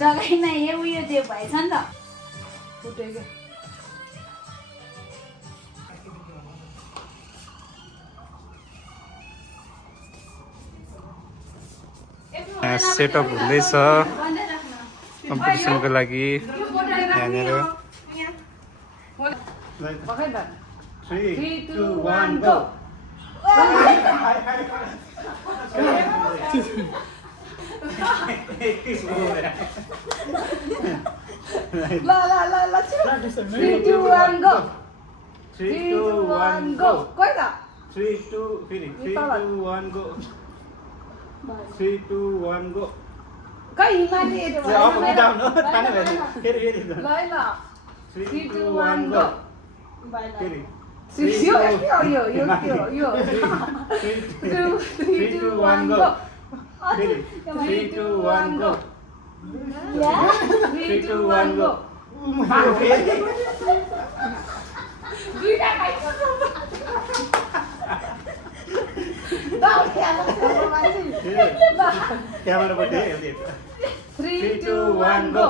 जगै नै उयो त्यो भएछ नि त फुटेको सेटअप हुँदैछ कम्पिटिसनको लागि यहाँनिर 3, 2, 1 go ल 3, 2, 1 go 3, 2, 1 go कोही त 3, 2 फेरि 3, 2, 1 go 3, 2, 1 go कही हिमाली फेरि ल 3, 2, 1 go फेरि 3, 2, 1 go 3, 2, 1 go 3, 2, 1 go क्यामेरापट्टि 3, 2, 1 go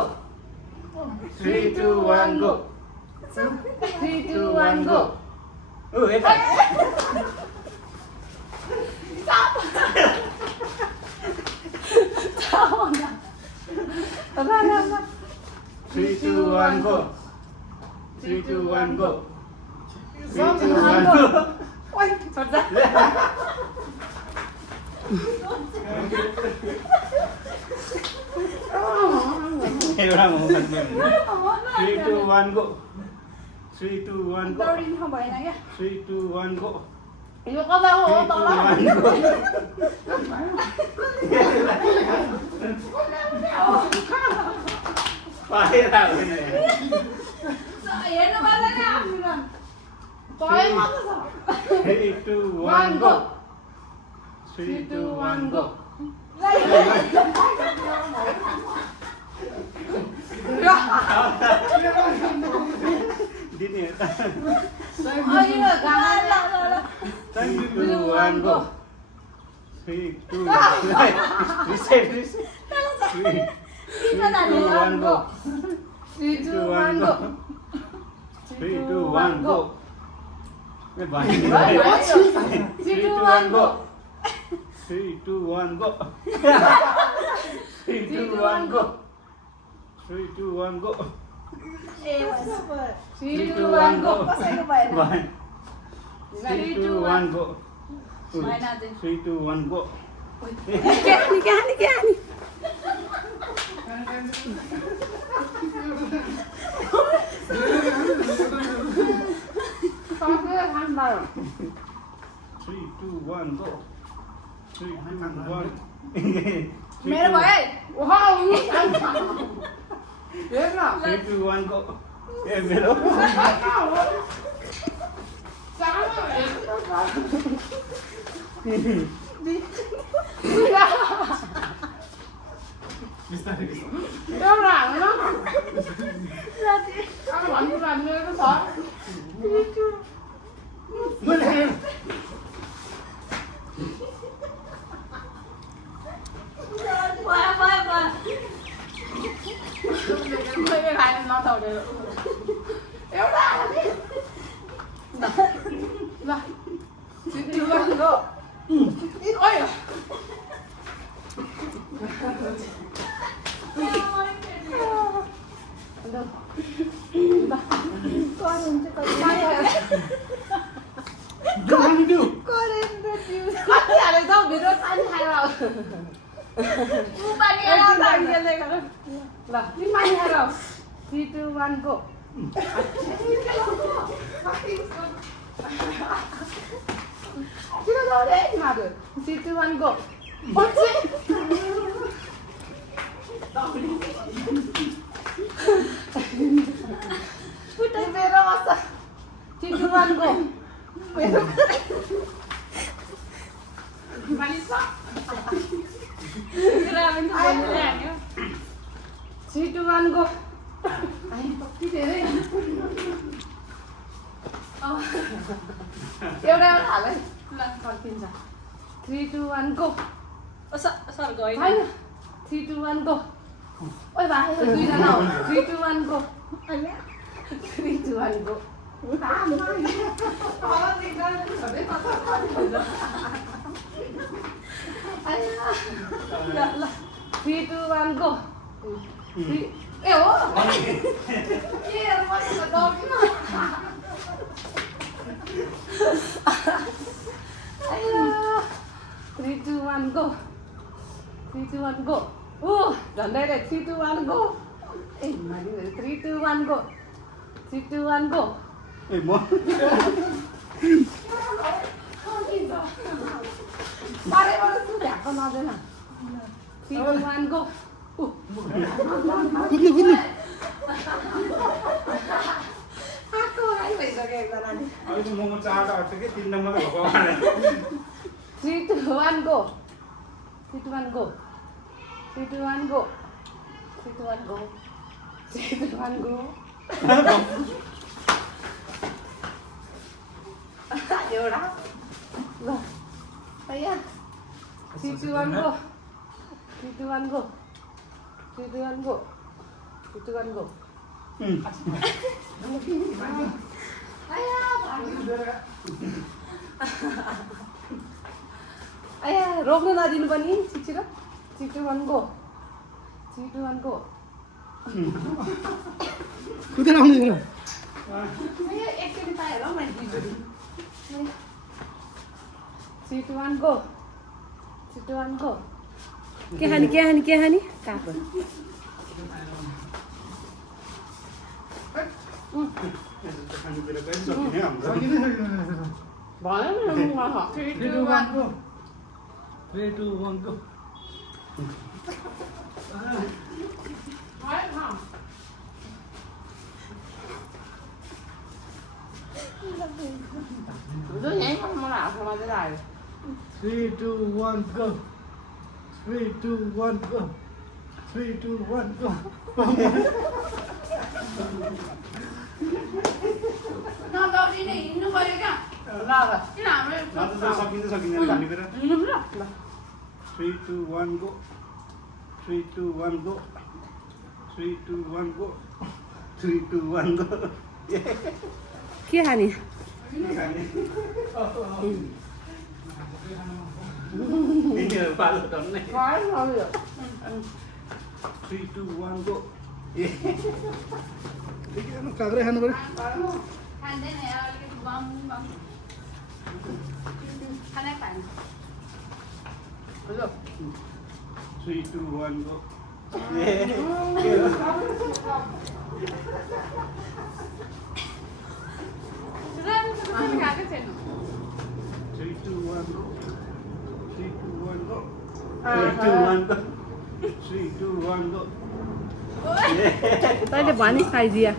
3, 2, 1 go 3, 2, 1 go यता 3, 2, 1 go 3, 2, 1 go 3, 2, 1 go Ôi, thật ra एउटा मोमेन्ट 3, 2, 1 go 3, 2, 1 go दौडिनु không भएन क्या 3, 2, 1 go यो कता हो 3, 2, 1 go पाएर हुँदैन हेर्नु पर्दैन आफ्नो तँलाई मात्र छ 3, 2, 1 go 3, 2, 1 go दिने 3, 2, 1 go 3, 2, reset 3, 2, 1 go 3, 2, 1 go 3, 2, 1 go 3, 2, 1 go 3, 2, 1 go 3, 2, 1 go 3, 2, 1 go 3, 2, 1 go कसैको भएन 3, 2, 1 go 3, 2, 1 go क्या नि 3, 2, 1 go 3, 2, 1 मेरो भयो हेर न 3, 2, 1 go ए मेरो एउटा हाल्नु अब भन्नु राम्रो छ मैले खाएर नथाउनु एउटा ल चिन्नु गर्नु ओइ एउटा हालै ल फर्किन्छ 3 2 1 गो सर गयो होइन 3 2 1 गो ओइ भाइ दुईजना हो 3 2 1 गो 3 2 1 गो ल 3 2 1 गो ए हो के यार मैले त दबिन आया 3 2 1 गो 3 2 1 गो ओ झन्डै रे 3 2 1 गो ए मानि 3 2 1 गो 3 2 1 गो ए म पारेबाट तु ढ्याक्क नदेन 3 2 1 गो कुद्नु आको आइ भइसक्यो एकजनाले अहिले त मोमो चारवटा आएको छ कि 3 नम्बर भएको 3 2 1 गो 3 2 1 गो 3 2 1 गो 3 2 1 गो 3 2 1 गो एउटा ल आया 3 2 1 गो 3 2 1 गो 3 2 1 गो 3 2 1 गो आया रोक्नु नदिनु पनि छिटो 3 2 1 गो 3 2 1 गो कुदेर आउने र आया एकचोटि पाएर हौ मैले दुईचोटि 3 2 1 गो 3 2 1 गो के खाने काको खानेकुरा कहिले सकिने हाम्रो भन्यो नि म 3 2 1 गो 3 2 1 गो जो यहीँ मलाई हातमा चाहिँ आयो 3 2 1 गो 3 2 1 गो 3 2 1 गो नदौडिने हिँड्नु पर्यो क्या ल किन हाम्रो सकिँदैन खानेकुरा हिँड्नु ल 3 2 1 गो 3 2 1 गो 3 2 1 गो 3 2 1 गो के खाने पालो टन्नै 3 2 1 गो काँक्रै खानु पर्यो खाँदैन यार अलिकति बम बम खानै पाएन ल 3 2 1 गो खाएको छैन 3 2 1 go 3 2 1 go 3 2 1 go 3 2 1 go तैँले भनि खाइदिया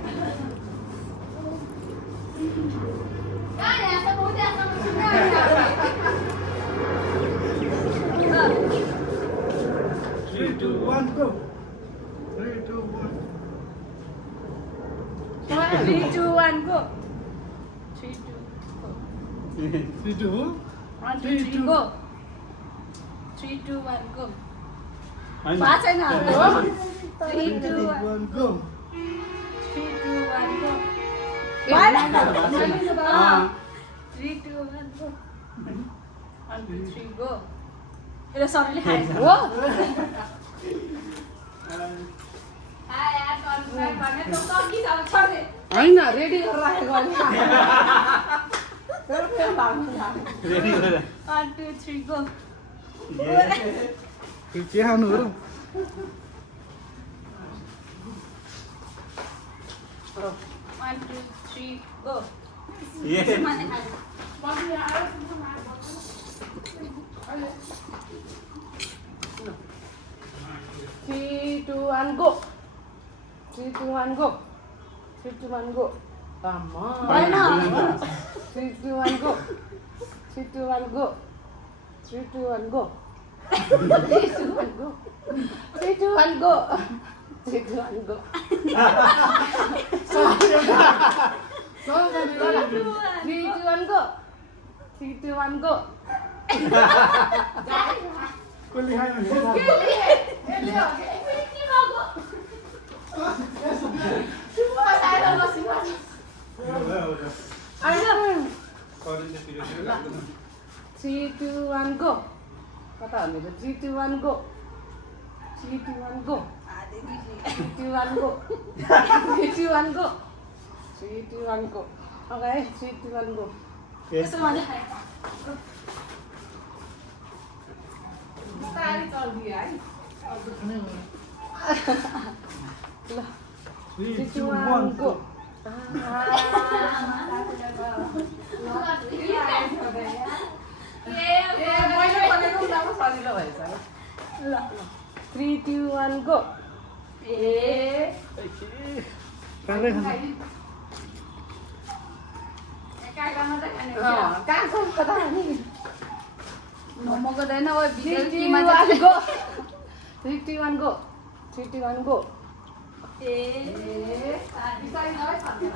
3 2 1 go 3 2 1 3 2 1 go 3 3 2 1 2 3 go 3 2 1 go होइन भएको छैन हाम्रो 3 2 1 1 go 3 2 1 go भएन 3 2 1 go 1 2 3 go यसले सरले खाएछ हो होइन रेडी गरेर राखेको रेडी गरेर 1 2 3 go के खानु हो र 1 2 3 go ये 3 2 1 go 3 2 1 go 3 2 1 go भएन 3 2 1 go 3 2 1 go 3 2 1 go 3 2 1 go 3 2 1 go 3 2 1 go 3, 2, 1, go. 3, 2, 1, go. Quelli hai una vita. कलेजले पिरियड लाग्दैन 3, 2, 1, go. कता भन्ने त 3, 2, 1, go. 3, 2, 1, go. 3, 2, 1, go. 3, 2, 1, go. 3, 2, 1, go. Okay, 3, 2, 1, go. यसो भने खाए बिस्तारै चल्दियो है ल 3, 3, 2, 2, 1, 1, go. go. मैले भनेको उनीहरूको सजिलो भएछ ल 3, 2, 1, go. काँक्रै खान्छ कहाँको कता नि मोमो गर्दैन ओ 3, 2, 1, go. 3, 2, 1, go. 3, 2, 1, go. बिस्तारै जाऊ है छन्दैन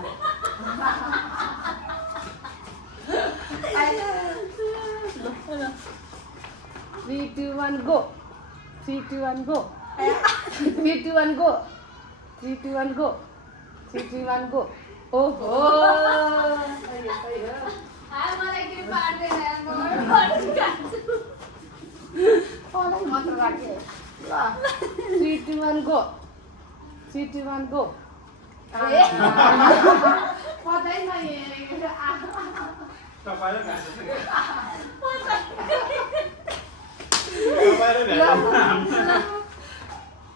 3, 2, 1, go. 3, 2, 1, go. 3, 2, 1, go. 3, 2, 1, go. 3, 2, 1, go. ओहो मात्र राखे ल 3, 2, 1, go. 3, 2, 1, go. तपाईले खान्छ तपाईले भ्यानु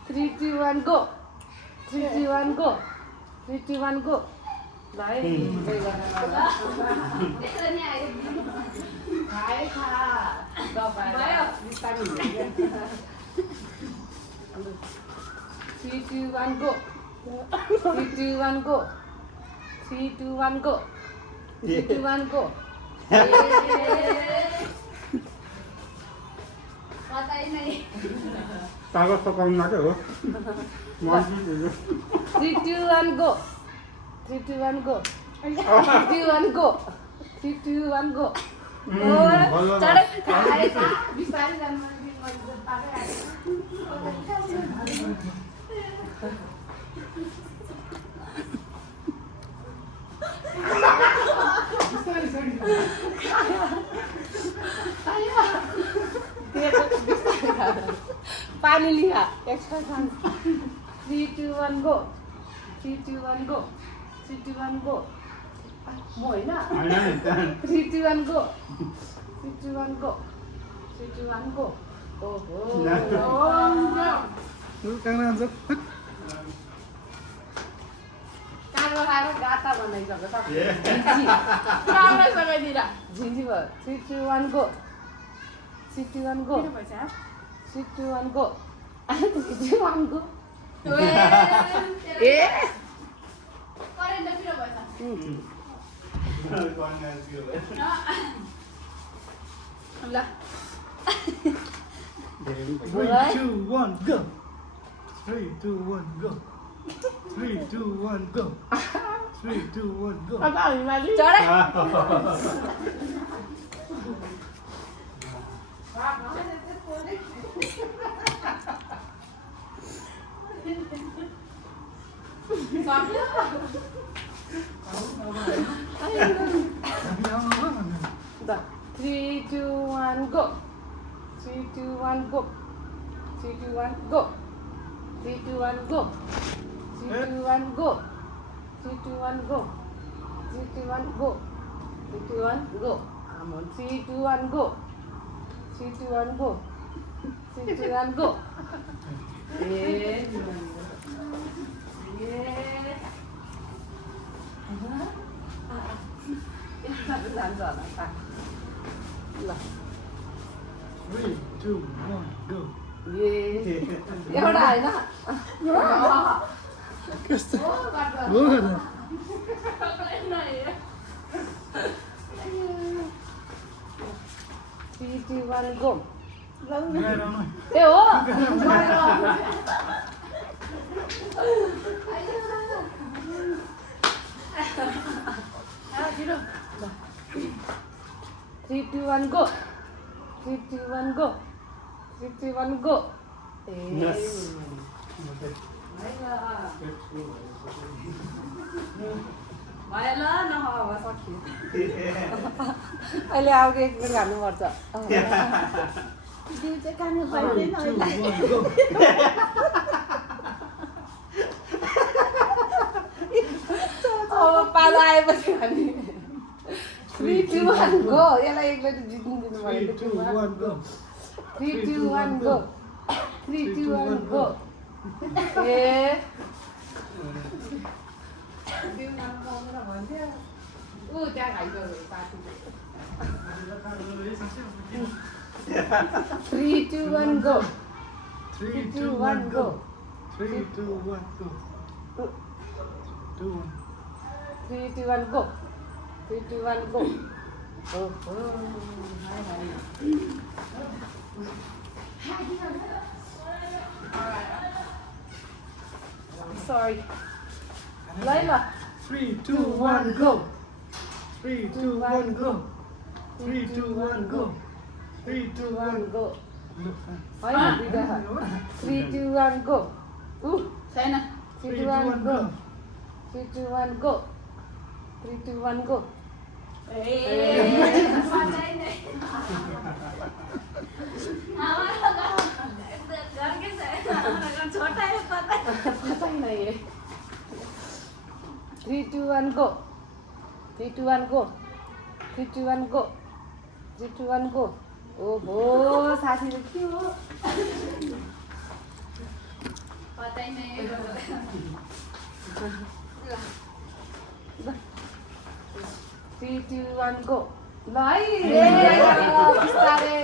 3, 2, 1, go. 3, 2, 1, go. 3, 2, 1, go. ल है खाए खा भयो बिस्तारै हुन्छ 3, 2, 1, go. 3, 2, 1, go. 3, 2, 1, go. 3, 2, 1, go. कागज पकाउनु मात्रै हो 3, 2, 1, go. 3, 2, 1, go. 3, 2, 1, go. 3, 2, 1, go. खाए खा बिस्तारै जानु पानी लिया एक्स्ट्रा खानु 3, 2, 1, go. 3, 2, 1, go. 3, 2, 1, go. म होइन 3, 2, 1, go. 3, 2, 1, go. 3, 2, 1, go. ओहो काँक्रा खान्छ काँक्रो खाएर गाता बनाइसक्यो सब झिन्जी भयो 3, 2, 1, go. 3, 2, 1, go. 3, 2, 1, go. 3, 2, 1, go. ए ल 3, 2, 1, go. 3, 2, 1, go. 3, 2, 1, go. 3, 2, 1, go. अब हिमाली The 3, 2, 1, go. 3, 2, 1, go. 3, 2, 1, go. 3, 2, 1, go. 3, 2, 1, go. 3, 2, 1, go. 3, 2, 1, go. 3, 2, 1, go. Come on. 3, 2, 1, go. 3, 2, 1, go. 3, 2, 1, go. Yeah. जान्छ होला ल 3, 2, 1, go. ए एउटा होइन कस्तो हो त 3, 2, 1, go. गाएर आउनु है। ए हो पिरो 3 2 1 go 3 2 1 go 3 2 1 go Yes. भयो ल नभए सक्यो अहिले अब एक मिनट खानुपर्छ दिउ चाहिँ खानु पाइँदैन अहिले अब पालो आएपछि हामी 3 2 1 go यसलाई एकचोटि जित्नु दिनु पर्यो 3 2 1 go 3 2 1 go 3 2 1 go ए दिउ नाम पाउँदैन भन्थ्यो ऊ त्यहाँ खाइसक्यो साथी 3 2 1 go 3 2 1 go 3 2 1 go 2 3 2 1 go 3 2 1 go oh sorry Laila 3 2 1 go 3 2 1 go 3 2 1 go 3 2 1 go होइन दुईटा 3 2 1 go छैन 3 2 1 go 3 2 1 go 3 2 1 go छोटा है पता पता ही नहीं है 3 2 1 go 3 2 1 go 3 2 1 go 3 2 1 go ओहो साथीले के हो पता ही नहीं 3 2 1 go ल है बिस्तारै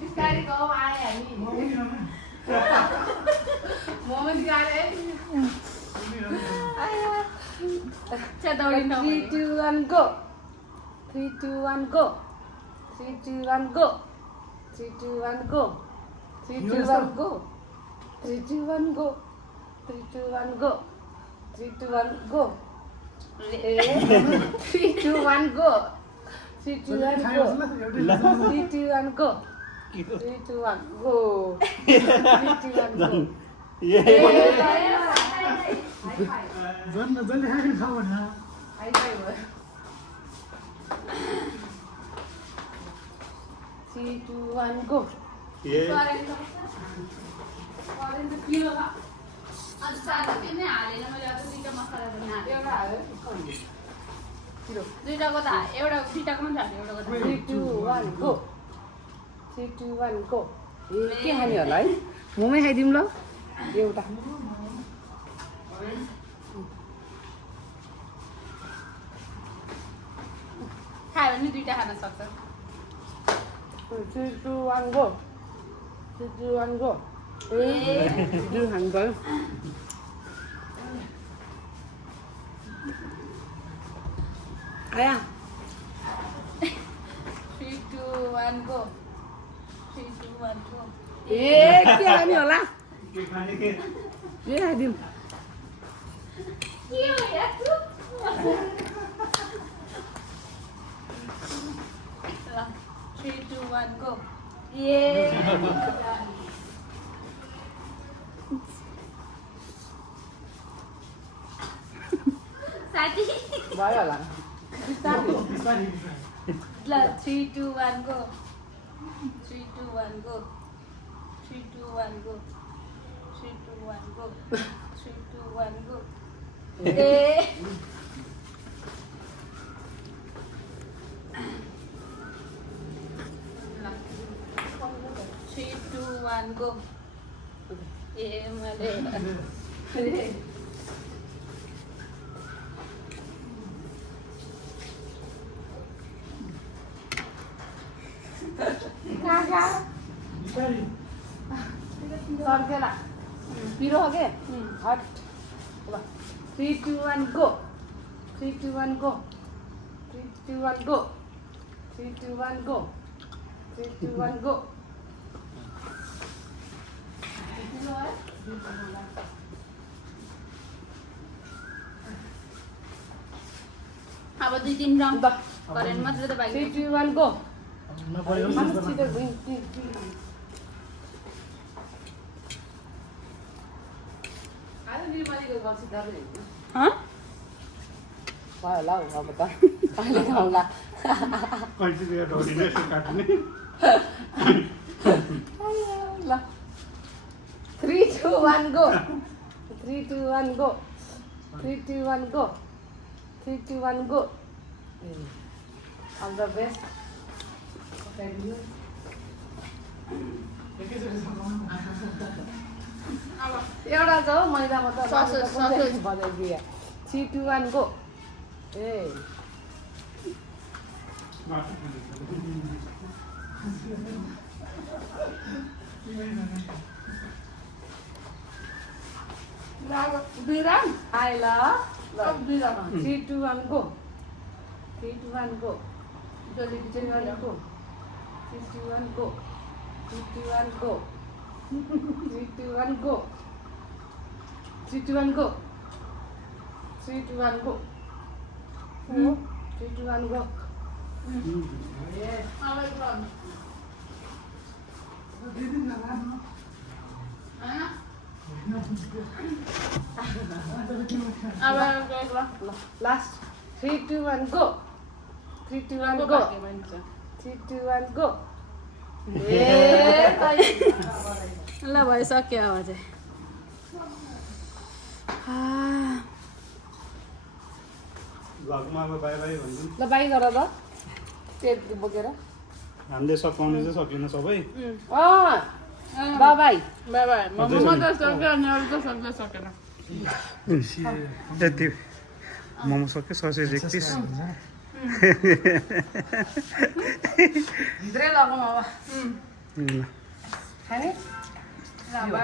बिस्तारै गाउँ आए हामी मोमेन्ट गाले अच्छा दौडी 3 2 1 go 3 2 1 go 3 2 1 go 3 2 1 go 3 2 1 go 3 2 1 go 3 2 1 go 3 2 1 go 3 2 1 go 3 2 1 go 3 2 1 go 3 2 1 go 3 2 1 go जन्म जन्म खाने छ भने हाई फाई भयो 3 2 1 go Yeah. हालेन मैले अब दुईटा मसला पनि हालेँ एउटा हाल्यो दुईटाको त एउटा दुईटाको पनि हाल्यो एउटाको 3 2 1 go 3 2 1 go ए के खाने होला है मोमै खाइदिउँ ल एउटा खायो भने दुईटा खान सक्छ 3 2 1 go 3 2 1 go ए दुई खानु भयो आया 3 2 1 go 3 2 1 go ए के खाने होला के खाने के ए खाइदिउँ के हो यार ल 3 2 1 go ए साथी भयो होला बिस्तारै ल 3 2 1 go 3 2 1 go 3 2 1 go 3 2 1 go 3 2 1 go ए 3 2 1 go ए मैले सर्केला पिरो हो के हट 3 2 1 go 3 2 1 go 3 2 1 go 3 2 1 go 3 2 1 go अब 2-3 राउन्ड ल गरेर मात्रै त 3 बाँकी 2 1 गो नपरेको माथि जस्तो छिटो लाग्छ। हँ भयो होला हौ अब त कहिले खाउँला कैँचीले ढोडीले यसो काट्ने ल 3 2 1 गो 3 2 1 गो 3 2 1 गो 3 2 1 गो अल द बेस्ट एउटा छ हौ मैदामा त Sausage. बजाइदिए 3 2 1 गो ए दुई राउन्ड आइ ल अब 2 राउन्ड 3 2 1 गो 3 2 1 गो जल्दी 3 2 1 गो 3 2 1 गो 3 2 1 गो 3 2 1 गो 3 2 1 गो 3 2 1 गो 3 2 1 गो अब 1 राउन्ड अब 1 राउन्ड ल लास्ट 3 2 1 गो 3 2 1 गो 3 2 1 गो ए ल भइसक्यो अब चाहिँ भगमा अब बाई बाई भनिदिउँ ल बाई गर त टेप बोकेर हामीले सकाउनु चाहिँ सकेन सबै by by by by momo त सक्यो अनि अरू त सक्दै सकेन यति मोमो सक्यो ससेज 31 भित्रै लगाउँ अब ल खाने ल